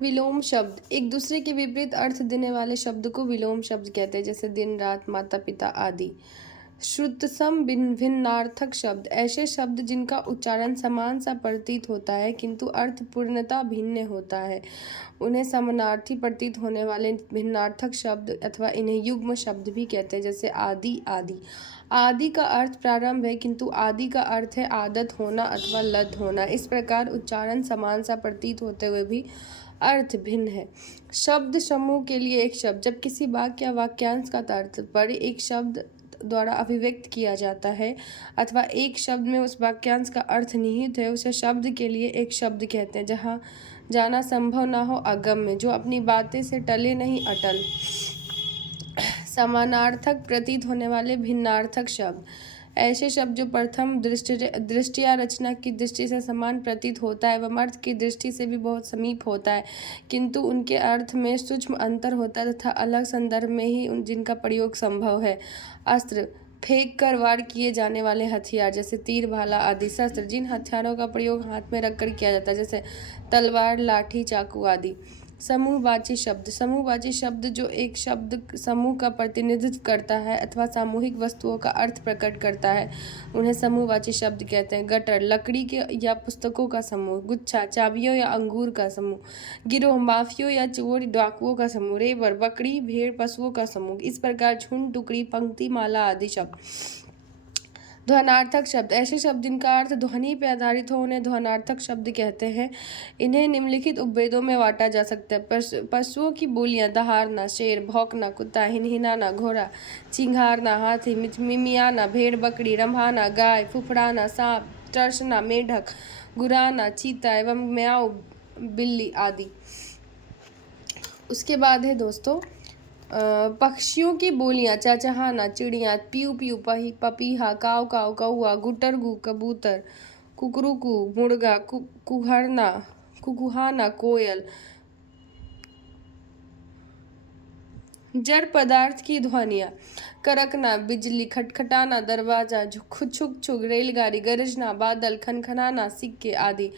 विलोम शब्द एक दूसरे के विपरीत अर्थ देने वाले शब्द को विलोम शब्द कहते हैं, जैसे दिन रात, माता पिता आदि। श्रुतसम भिन्नार्थक शब्द ऐसे शब्द जिनका उच्चारण समान सा प्रतीत होता है किंतु अर्थ पूर्णतः भिन्न होता है, उन्हें समानार्थी प्रतीत होने वाले भिन्नार्थक शब्द अथवा इन्हें युग्म शब्द भी कहते हैं, जैसे आदि आदि। आदि का अर्थ प्रारंभ है किंतु आदि का अर्थ है आदत होना अथवा लद होना। इस प्रकार उच्चारण समान सा प्रतीत होते हुए भी अर्थ भिन्न है। शब्द समूह के लिए एक शब्द जब किसी वाक्य या वाक्यांश का तात्पर्य एक शब्द द्वारा अभिव्यक्त किया जाता है अथवा एक शब्द में उस वाक्यांश का अर्थ निहित है, उसे शब्द के लिए एक शब्द कहते हैं। जहाँ जाना संभव ना हो अगम्य, जो अपनी बातें से टले नहीं अटल। समानार्थक प्रतीत होने वाले भिन्नार्थक शब्द ऐसे शब्द जो प्रथम दृष्टिया रचना की दृष्टि से समान प्रतीत होता है एवं अर्थ की दृष्टि से भी बहुत समीप होता है किंतु उनके अर्थ में सूक्ष्म अंतर होता है तथा अलग संदर्भ में ही जिनका प्रयोग संभव है। अस्त्र फेंक कर वार किए जाने वाले हथियार, जैसे तीर भाला आदि। शस्त्र जिन हथियारों का प्रयोग हाथ में रखकर किया जाता है, जैसे तलवार, लाठी, चाकू आदि। समूहवाची शब्द समूहवाची शब्द जो एक शब्द समूह का प्रतिनिधित्व करता है अथवा सामूहिक वस्तुओं का अर्थ प्रकट करता है, उन्हें समूहवाची शब्द कहते हैं। गटर लकड़ी के या पुस्तकों का समूह। गुच्छा चाबियों या अंगूर का समूह। गिरोह माफियों या चोर डाकुओं का समूह। रेबर बकरी भेड़ पशुओं का समूह। इस प्रकार झुंड, टुकड़ी, पंक्ति, माला आदि शब्द। ध्वनार्थक शब्द ऐसे शब्द जिनका अर्थ ध्वनि पर आधारित हो उन्हें ध्वनार्थक शब्द कहते हैं। इन्हें निम्नलिखित उपभेदों में बांटा जा सकता है। पशुओं की बोलियां: दहाड़ना शेर, भौंकना कुत्ता, हिनहिनाना घोड़ा, चिंघाड़ना हाथी, मिमियाना भेड़ बकरी, रंभाना गाय, फुफड़ाना सांप, तरसना मेढक, गुर्राना चीता एवं म्याऊ बिल्ली आदि। उसके बाद है दोस्तों पक्षियों की बोलियां: चहचहाना चिड़िया, पीऊ पीऊ पपीहा, काव काव कौआ, गुटरगू कबूतर, कुकरुकू मुर्गा, कुहरना कुकुहाना कोयल। जड़ पदार्थ की ध्वनियाँ: करकना बिजली, खटखटाना दरवाजा, छुक छुक रेलगाड़ी, गरजना बादल, खनखनाना सिक्के आदि।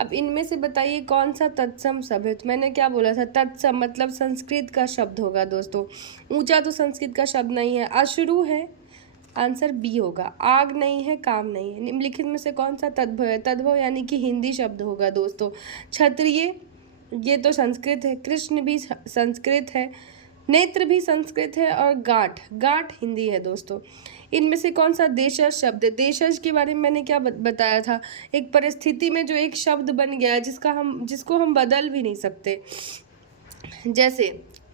अब इनमें से बताइए कौन सा तत्सम शब्द है। तो मैंने क्या बोला था, तत्सम मतलब संस्कृत का शब्द होगा दोस्तों। ऊंचा तो संस्कृत का शब्द नहीं है। अश्रु है, आंसर बी होगा। आग नहीं है, काम नहीं है। निम्नलिखित में से कौन सा तद्भव है। तद्भव यानी कि हिंदी शब्द होगा दोस्तों। क्षत्रिय ये तो संस्कृत है, कृष्ण भी संस्कृत है, नेत्र भी संस्कृत है और गांठ गांठ हिंदी है दोस्तों। इनमें से कौन सा देशज शब्द है। देशज के बारे में मैंने क्या बताया था, एक परिस्थिति में जो एक शब्द बन गया है जिसको हम बदल भी नहीं सकते। जैसे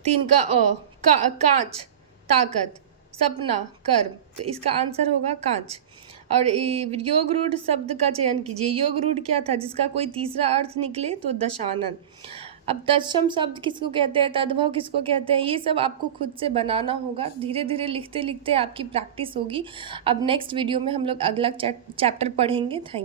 3 का अ, कांच, ताकत, सपना, कर्म। तो इसका आंसर होगा कांच। और योग रूढ़ शब्द का चयन कीजिए। योग रूढ़ क्या था, जिसका कोई तीसरा अर्थ निकले तो दशानन। अब तत्सम शब्द किसको कहते हैं, तद्भव किसको कहते हैं, ये सब आपको खुद से बनाना होगा। धीरे धीरे लिखते लिखते आपकी प्रैक्टिस होगी। अब नेक्स्ट वीडियो में हम लोग अगला चैप्टर पढ़ेंगे। Thank you.